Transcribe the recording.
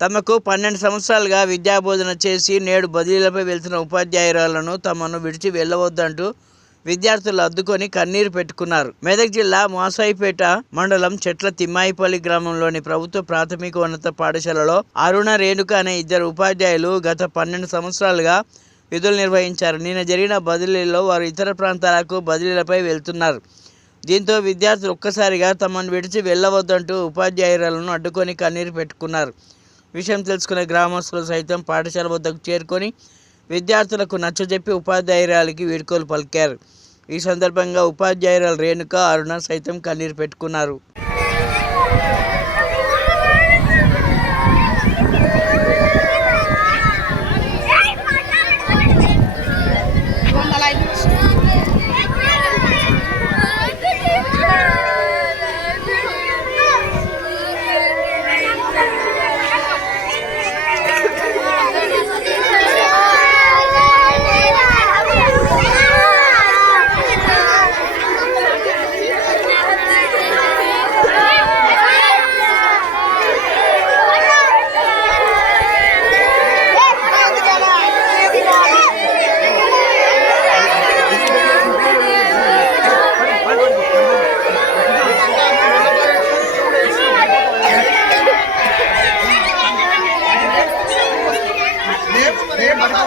తమకు పన్నెండు సంవత్సరాలుగా విద్యాబోధన చేసి నేడు బదిలీలపై వెళ్తున్న ఉపాధ్యాయురాలను తమను విడిచి వెళ్ళవద్దంటూ విద్యార్థులు అద్దుకొని కన్నీరు పెట్టుకున్నారు. మెదక్ జిల్లా మోసాయిపేట మండలం చెట్ల తిమ్మాయిపల్లి గ్రామంలోని ప్రభుత్వ ప్రాథమిక ఉన్నత పాఠశాలలో అరుణ రేణుక అనే ఇద్దరు ఉపాధ్యాయులు గత పన్నెండు సంవత్సరాలుగా విధులు నిర్వహించారు. నిన్న జరిగిన బదిలీలో వారు ఇతర ప్రాంతాలకు బదిలీలపై వెళ్తున్నారు. దీంతో విద్యార్థులు ఒక్కసారిగా తమను విడిచి వెళ్ళవద్దంటూ ఉపాధ్యాయురాలను అడ్డుకొని కన్నీరు పెట్టుకున్నారు. విషయం తెలుసుకునే గ్రామస్తులు సైతం పాఠశాల వద్దకు చేరుకొని విద్యార్థులకు నచ్చజెప్పి ఉపాధ్యాయురాలకి వీడ్కోలు పలికారు. ఈ సందర్భంగా ఉపాధ్యాయురాలు రేణుక అరుణ సైతం కన్నీరు పెట్టుకున్నారు. Yeah.